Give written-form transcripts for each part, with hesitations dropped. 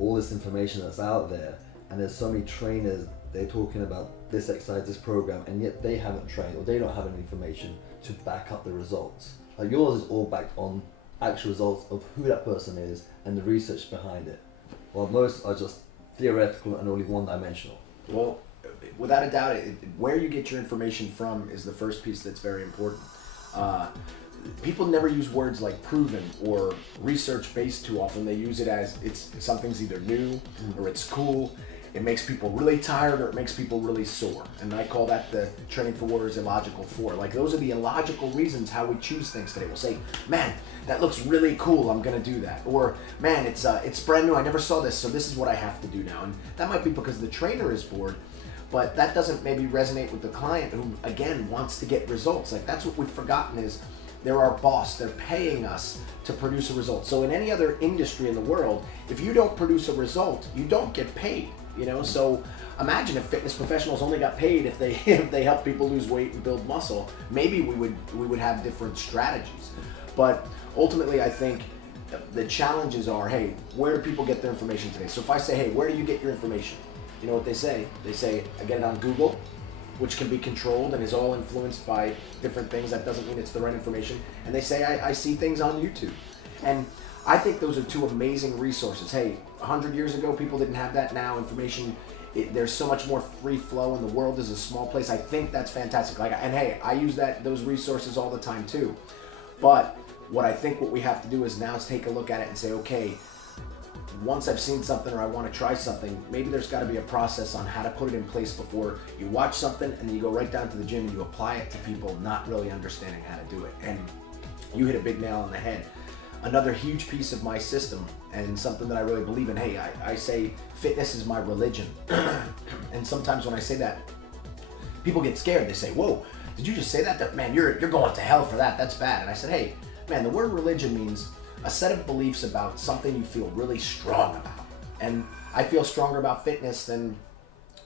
all this information that's out there, and there's so many trainers, they're talking about this exercise, this program, and yet they haven't trained or they don't have any information to back up the results. Like yours is all backed on actual results of who that person is and the research behind it. While most are just theoretical and only one-dimensional. Well, without a doubt, where you get your information from is the first piece that's very important. People never use words like proven or research-based too often. They use it as something's either new or it's cool. It makes people really tired or it makes people really sore. And I call that the Training for Warriors illogical 4. Like those are the illogical reasons how we choose things today. We'll say, man, that looks really cool, I'm gonna do that. Or, man, it's brand new, I never saw this, so this is what I have to do now. And that might be because the trainer is bored, but that doesn't maybe resonate with the client who, again, wants to get results. Like that's what we've forgotten is they're our boss, they're paying us to produce a result. So in any other industry in the world, if you don't produce a result, you don't get paid. You know, so imagine if fitness professionals only got paid if they help people lose weight and build muscle. Maybe we would have different strategies. But ultimately, I think the challenges are, hey, where do people get their information today? So if I say, hey, where do you get your information? You know what they say? They say, I get it on Google, which can be controlled and is all influenced by different things. That doesn't mean it's the right information. And they say, I see things on YouTube. And I think those are two amazing resources. Hey, 100 years ago, people didn't have that. Now, information, there's so much more free flow, and the world is a small place. I think that's fantastic. And hey, I use those resources all the time too. But what we have to do is now is take a look at it and say, okay, once I've seen something or I want to try something, maybe there's got to be a process on how to put it in place before you watch something and then you go right down to the gym and you apply it to people not really understanding how to do it. And you hit a big nail on the head. Another huge piece of my system and something that I really believe in, hey, I say fitness is my religion. And sometimes when I say that, people get scared. They say, whoa, did you just say that? Man, you're going to hell for that. That's bad. And I said, hey, man, the word religion means a set of beliefs about something you feel really strong about. And I feel stronger about fitness than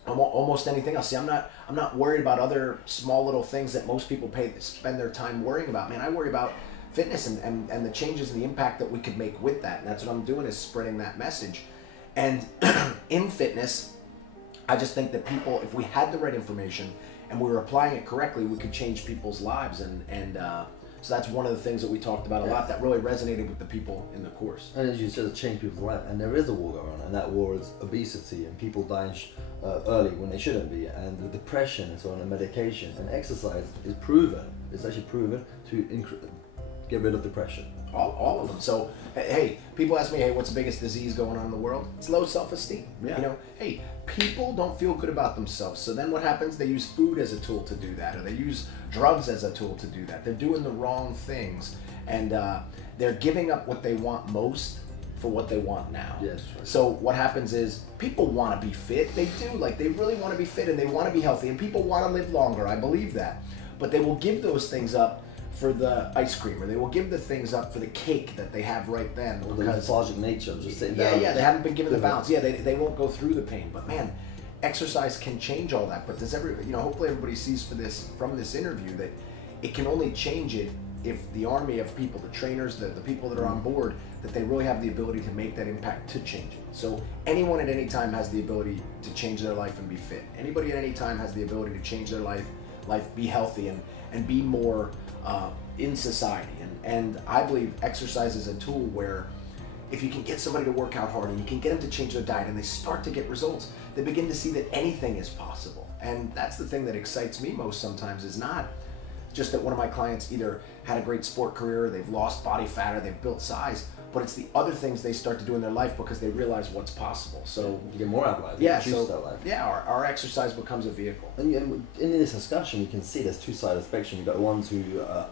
almost anything else. See, I'm not worried about other small little things that most people spend their time worrying about. Man, I worry about fitness and the changes and the impact that we could make with that. And that's what I'm doing, is spreading that message. And in fitness, I just think that people, if we had the right information and we were applying it correctly, we could change people's lives. And so that's one of the things that we talked about a lot that really resonated with the people in the course. And as you said, change people's life. And there is a war going on, and that war is obesity and people dying early when they shouldn't be, and the depression and so on, and medication. And exercise is proven, it's actually proven to get rid of depression. All of them. So, hey, people ask me, hey, what's the biggest disease going on in the world? It's low self-esteem. Yeah. You know, hey, people don't feel good about themselves. So then what happens? They use food as a tool to do that, or they use drugs as a tool to do that. They're doing the wrong things, and they're giving up what they want most for what they want now. Yes. Right. So what happens is people want to be fit. They do. Like, they really want to be fit and they want to be healthy, and people want to live longer. I believe that. But they will give those things up for the ice cream, or they will give the things up for the cake that they have right then. Or the lethargic nature of just sitting down. Yeah, they haven't been given the balance. Yeah, they won't go through the pain. But man, exercise can change all that. But hopefully everybody sees from this interview that it can only change it if the army of people, the trainers, the people that are on board, that they really have the ability to make that impact to change it. So anyone at any time has the ability to change their life and be fit. Anybody at any time has the ability to change their life, be healthy, and be more in society. And I believe exercise is a tool where if you can get somebody to work out hard and you can get them to change their diet and they start to get results, they begin to see that anything is possible. And that's the thing that excites me most sometimes, is not just that one of my clients either had a great sport career, they've lost body fat, or they've built size, but it's the other things they start to do in their life because they realize what's possible. So you get more out of life. Yeah, our exercise becomes a vehicle. And in this discussion, you can see there's two sides of the spectrum. You've got the ones who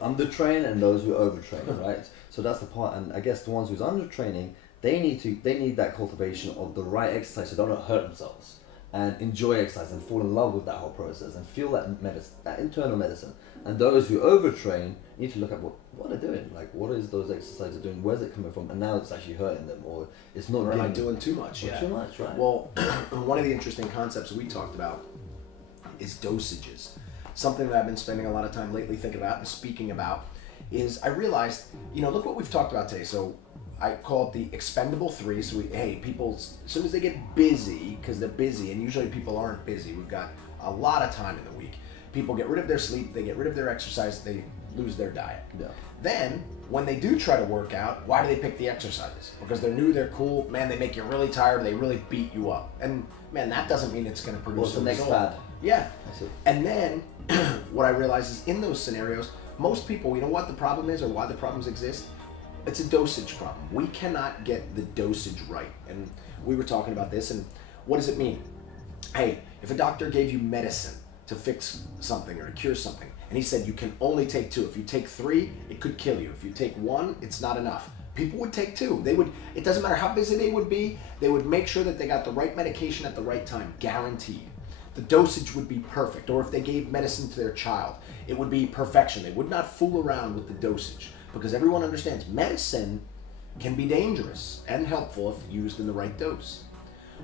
undertrain and those who overtrain, right? So that's the part. And I guess the ones who's undertraining, they need that cultivation of the right exercise so they don't hurt themselves, and enjoy exercise and fall in love with that whole process and feel that medicine, that internal medicine. And those who overtrain need to look at what they're doing. Like, what is those exercises doing? Where's it coming from? And now it's actually hurting them, or it's not. Or am I doing too much? Yeah, too much, right? Well, one of the interesting concepts we talked about is dosages. Something that I've been spending a lot of time lately thinking about and speaking about is, I realized, look what we've talked about today. So I call it the expendable three. So people, as soon as they get busy, because they're busy, and usually people aren't busy, we've got a lot of time in the week. People get rid of their sleep, they get rid of their exercise, they lose their diet. Yeah. Then, when they do try to work out, why do they pick the exercises? Because they're new, they're cool, man, they make you really tired, they really beat you up. And man, that doesn't mean it's going to produce What's the next result. fad? Yeah. And then, what I realize is in those scenarios, most people, you know what the problem is or why the problems exist? It's a dosage problem. We cannot get the dosage right. And we were talking about this, and what does it mean? Hey, if a doctor gave you medicine to fix something or to cure something, and he said you can only take 2. If you take 3, it could kill you. If you take 1, it's not enough. People would take 2. They would, it doesn't matter how busy they would be, they would make sure that they got the right medication at the right time, guaranteed. The dosage would be perfect. Or if they gave medicine to their child, it would be perfection. They would not fool around with the dosage, because everyone understands medicine can be dangerous and helpful if used in the right dose.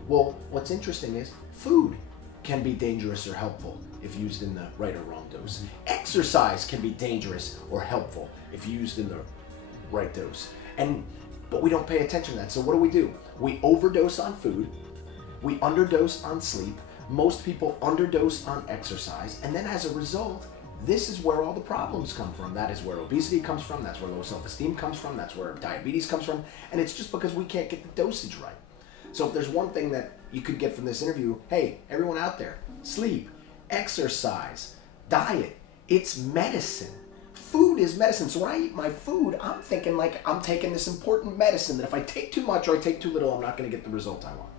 Well, what's interesting is food can be dangerous or helpful if used in the right or wrong dose. Exercise can be dangerous or helpful if used in the right dose. But we don't pay attention to that. So what do? We overdose on food, we underdose on sleep, most people underdose on exercise, and then as a result, this is where all the problems come from. That is where obesity comes from, that's where low self-esteem comes from, that's where diabetes comes from, and it's just because we can't get the dosage right. So if there's one thing that you could get from this interview, hey, everyone out there, sleep, exercise, diet, it's medicine. Food is medicine. So when I eat my food, I'm thinking like I'm taking this important medicine that if I take too much or I take too little, I'm not going to get the result I want.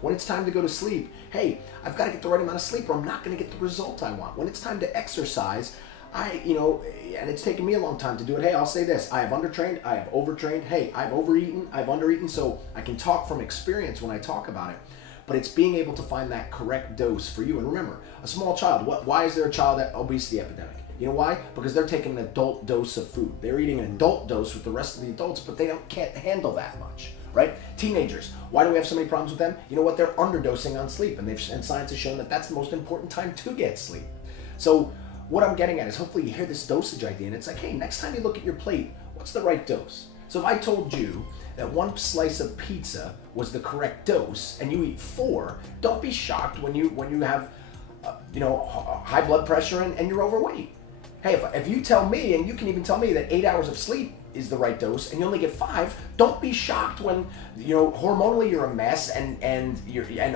When it's time to go to sleep, hey, I've got to get the right amount of sleep or I'm not going to get the result I want. When it's time to exercise, and it's taken me a long time to do it. Hey, I'll say this, I have undertrained, I have overtrained. Hey, I've overeaten, I've undereaten, so I can talk from experience when I talk about it. But it's being able to find that correct dose for you. And remember, a small child, why is there a child obesity epidemic? You know why? Because they're taking an adult dose of food. They're eating an adult dose with the rest of the adults, but they can't handle that much, right? Teenagers, why do we have so many problems with them? You know what? They're underdosing on sleep, and science has shown that that's the most important time to get sleep. So what I'm getting at is hopefully you hear this dosage idea, and it's like, hey, next time you look at your plate, what's the right dose? So if I told you that 1 slice of pizza was the correct dose, and you eat 4, don't be shocked when you have, high blood pressure and you're overweight. Hey, if you tell me, and you can even tell me that 8 hours of sleep is the right dose, and you only get 5, don't be shocked when hormonally you're a mess, and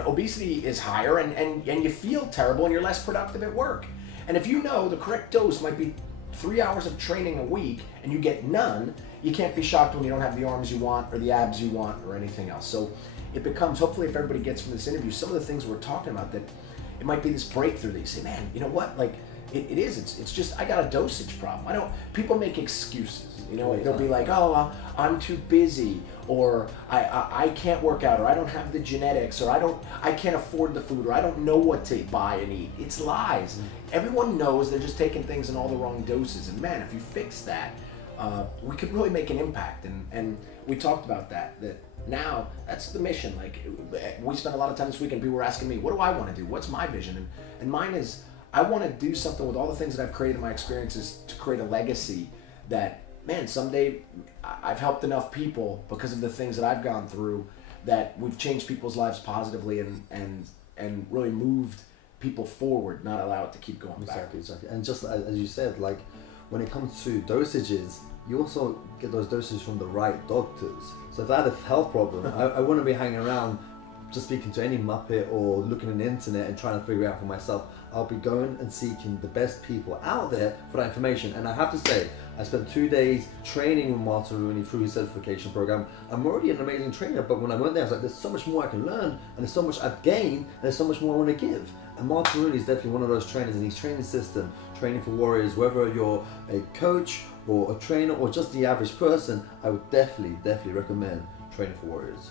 obesity is higher, and you feel terrible, and you're less productive at work. And if you know the correct dose might be 3 hours of training a week, and you get none, you can't be shocked when you don't have the arms you want or the abs you want or anything else. So it becomes, hopefully if everybody gets from this interview, some of the things we're talking about, that it might be this breakthrough that you say, man, you know what, like it's just, I got a dosage problem. People make excuses, they'll be like, oh, I'm too busy, or I can't work out, or I don't have the genetics, or I can't afford the food, or I don't know what to buy and eat. It's lies. Everyone knows they're just taking things in all the wrong doses, and man, if you fix that, we could really make an impact. And we talked about that now that's the mission. Like, we spent a lot of time this weekend, people were asking me, what do I want to do? What's my vision? And mine is, I want to do something with all the things that I've created in my experiences to create a legacy that, man, someday I've helped enough people because of the things that I've gone through, that we've changed people's lives positively and really moved people forward, not allow it to keep going back. Exactly. And just as you said, like, when it comes to dosages, you also get those dosages from the right doctors. So if I had a health problem, I wouldn't be hanging around just speaking to any Muppet or looking on the internet and trying to figure it out for myself. I'll be going and seeking the best people out there for that information. And I have to say, I spent 2 days training with Martin Rooney through his certification program. I'm already an amazing trainer, but when I went there, I was like, there's so much more I can learn, and there's so much I've gained, and there's so much more I want to give. And Martin Rooney is definitely one of those trainers, and his training system, training for warriors, whether you're a coach or a trainer or just the average person, I would definitely recommend Training for Warriors.